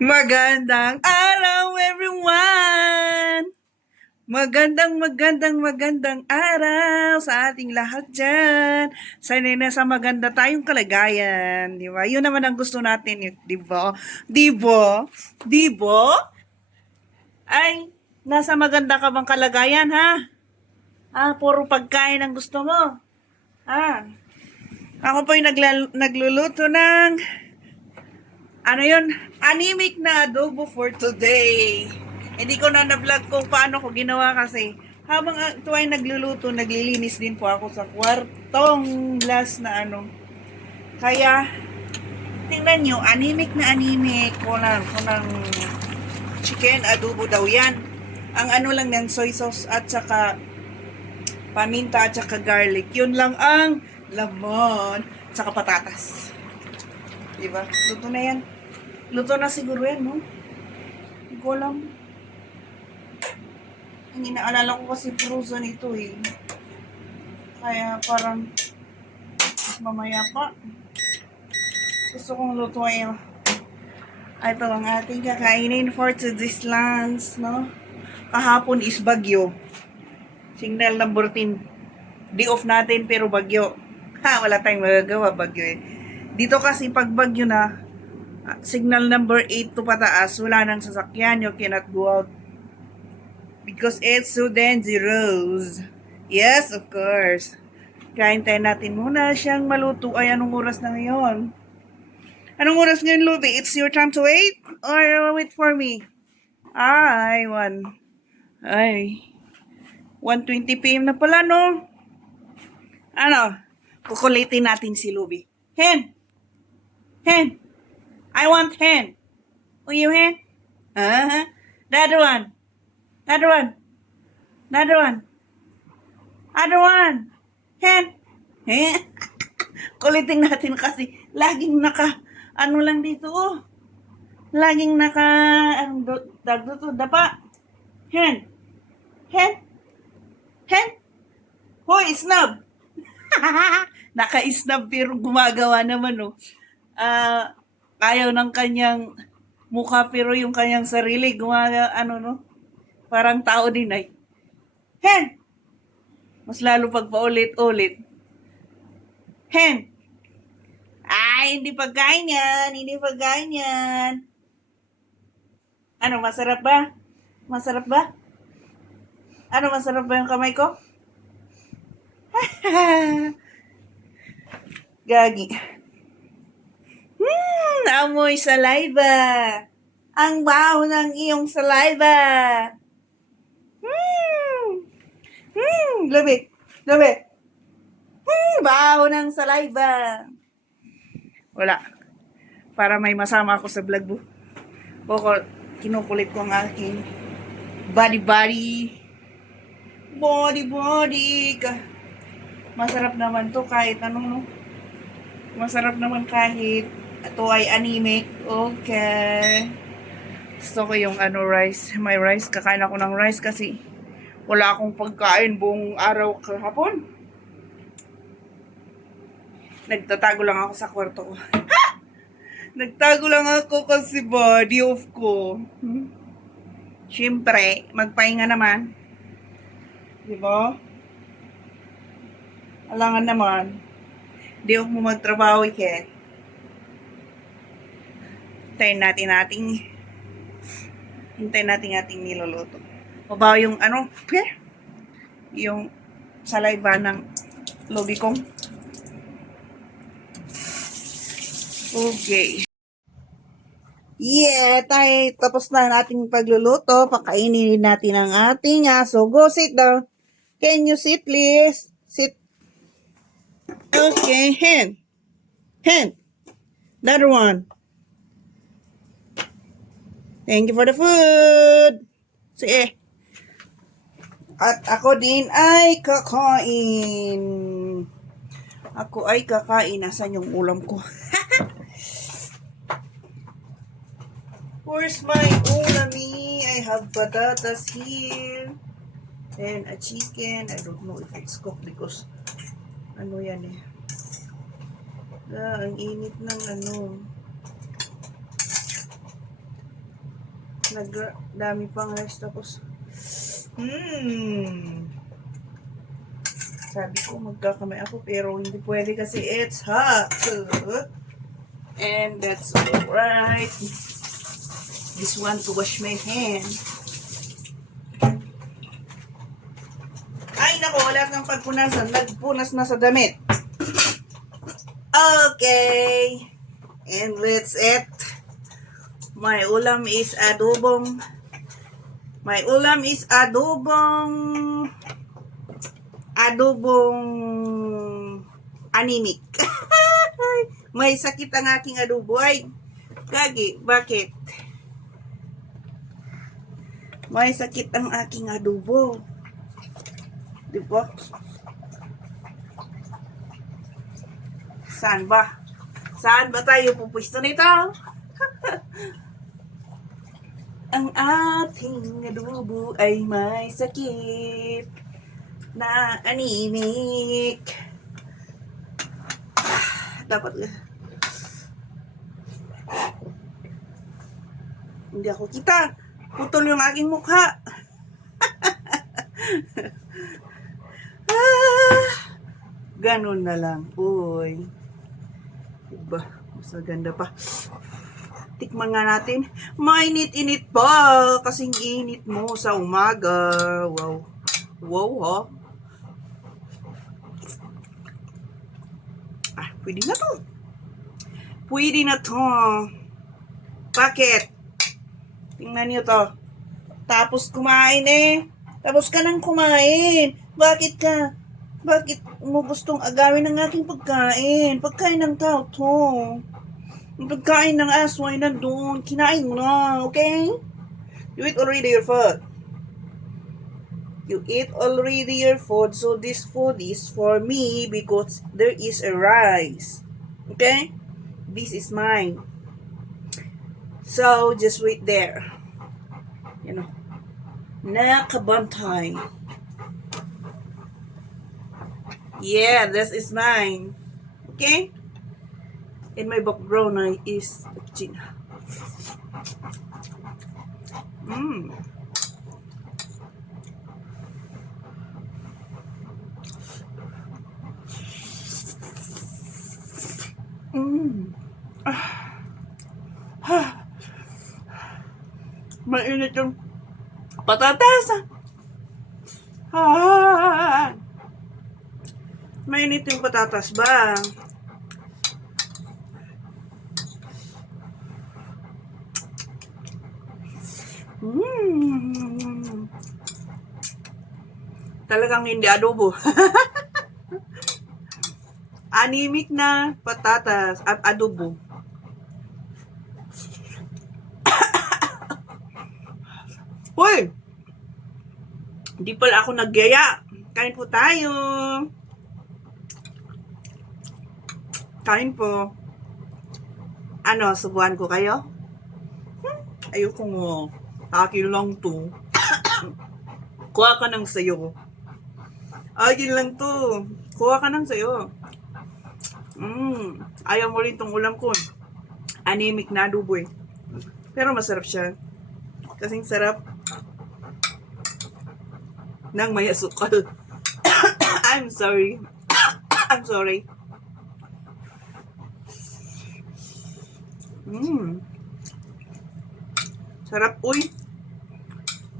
Magandang araw, everyone! Magandang araw sa ating lahat dyan. Sana nasa maganda tayong kalagayan. Di ba? Yun naman ang gusto natin. Di ba? Di ba? Di ba? Ay, nasa maganda ka bang kalagayan, ha? Puro pagkain ang gusto mo. Ah, ako po yung nagluluto ng ano yun, anemic na adobo for today. Hindi ko na na-vlog kung paano ko ginawa kasi habang ito ay nagluluto, naglilinis din po ako sa kwartong last na ano. Kaya, tingnan nyo, anemic na anemic. Kunang chicken adobo daw yan. Ang ano lang yan, soy sauce at saka paminta at saka garlic. Yun lang ang laman. At saka patatas. Diba? Luto na yan. Luto na siguro yan, no? Hindi ko alam. Ang inaalala ko kasi frozen ito eh. Kaya parang mamaya pa. Gusto kong lutuin. Ito ang ating kakainin for today's lunch, no? Kahapon is bagyo. Signal number 10. Day off natin pero bagyo. Wala tayong magagawa, bagyo eh. Dito kasi pag bagyo na, signal number 8 to pataas, wala nang sasakyan, you cannot go out. Because it's so dangerous. Yes, of course. Kaintayin natin muna siyang maluto. Ay, anong oras na ngayon? Anong oras ngayon, Luby? It's your time to wait? Or wait for me? Ay, 1:20 p.m. na pala, no? Ano? Kukulitin natin si Luby. Hen! Hen! I want hen! Will you hen? That one! Another one. Another one. Other one. Hen. Kulitin natin kasi laging ano lang dito, oh. Laging dapa. Hen. Hen. Hen. Hoy, snub. Naka-snub pero gumagawa naman, oh. Ayaw ng kanyang mukha pero yung kanyang sarili gumagawa, no? Parang tao din ay. Hen! Mas lalo pag paulit-ulit. Hen! Ay, hindi pagkain yan. Hindi pagkain yan. Ano, masarap ba? Masarap ba? Ano, masarap ba yung kamay ko? Gagi. Amoy saliva. Ang baho ng iyong saliva. Labi. Labi. Baho ng saliva. Wala. Para may masama ako sa vlog mo. Kinukulit ko ang aking body. Masarap naman to kahit anong, no? Masarap naman kahit ito ay anemic. Okay. Gusto ko yung rice. May rice. Kakain ako ng rice kasi wala akong pagkain buong araw kahapon. Nagtatago lang ako sa kwarto ko. Nagtago lang ako kasi body off ko. Siyempre, magpahinga naman. Diba? Alangan naman. Di off mo magtrabaho eh. Hintayin natin ating niluluto. Mabaho yung yung saliva ng lobi kong. Okay. Yeah, tapos na nating pagluluto. Pakainin natin ang ating aso. Go sit down. Can you sit, please? Sit. Okay, hen. Another one. Thank you for the food. Sige. At ako din ay kakain. Nasaan yung ulam ko? Where's my ulami? I have patatas here. And a chicken. I don't know if it's cooked because yan eh. Ang init ng Dami pang rice tapos. Sabi ko magkakamay ako pero hindi pwede kasi it's hot. And that's alright. This one to wash my hand. Ay nako, wala ng pagpunasan. Nagpunas na sa damit. Okay. And let's eat. My ulam is adobong anemic. May sakit ang aking adobo. Ay, gagi, bakit? May sakit ang aking adobo. Diba? Saan ba? Saan ba tayo pupwesto nito? Ang ating adobo ay may sakit na anemic. Dapat hindi ako kita. Putol yung aking mukha. Ganun na lang. Uy. Diba? Mas maganda pa. Tikman nga natin. Mainit-init pa. Kasing init mo sa umaga. Wow. Wow, ha? Ah, pwede na to. Pwede na to. Bakit? Tingnan niyo to. Tapos kumain eh. Tapos ka nang kumain. Bakit ka? Bakit mo gustong agawin ng aking pagkain? Pagkain ng tao to. Yung pagkain ng aso ay nandun. Kinain mo na, okay? You eat already your food. You eat already your food. So this food is for me because there is a rice. Okay? This is mine. So just wait there. You know. Nakabantay. Yeah, this is mine. Okay? In my background is Gina. Mainit yung patatas. Mainit yung patatas ba? Talagang hindi adobo. Anemic na patatas at adobo. Hoy! Hindi pala ako nagyaya. Kain po tayo. Kain po. Ano, subuhan ko kayo? Ayoko mo. Akin lang to. Kuha ka ng sayo. Akin lang to. Kuha ka ng sayo. Ayaw mo rin tong ulam ko. Anemic na adobo eh. Pero masarap siya. Kasing sarap ng may asukal. I'm sorry. I'm sorry. Sarap. Uy.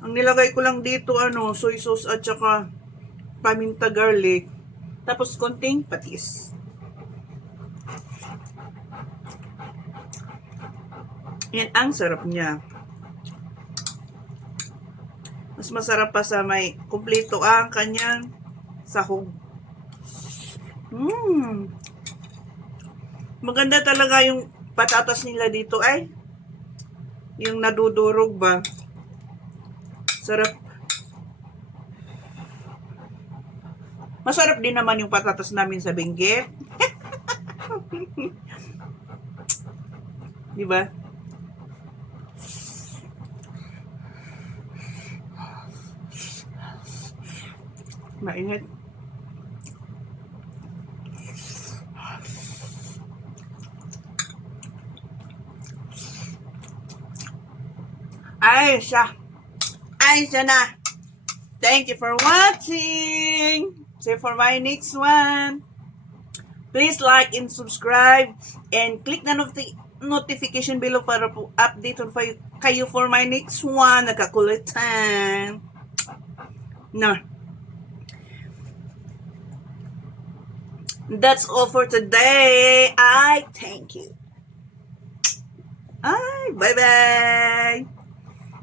Ang nilagay ko lang dito, soy sauce at saka paminta garlic. Tapos konting patis. Yan ang sarap niya. Mas masarap pa sa may kumpleto ang kanyang sahog. Maganda talaga yung patatas nila dito ay. Yung nadudurog ba. Sarap. Masarap din naman yung patatas namin sa Benguet. Diba? Mainit. Ay, siya. Ay, siya na. Thank you for watching. See you for my next one. Please like and subscribe and click the notification below para po update on kayo for my next one. Nagkakulitan. No. That's all for today. I thank you. Bye-bye.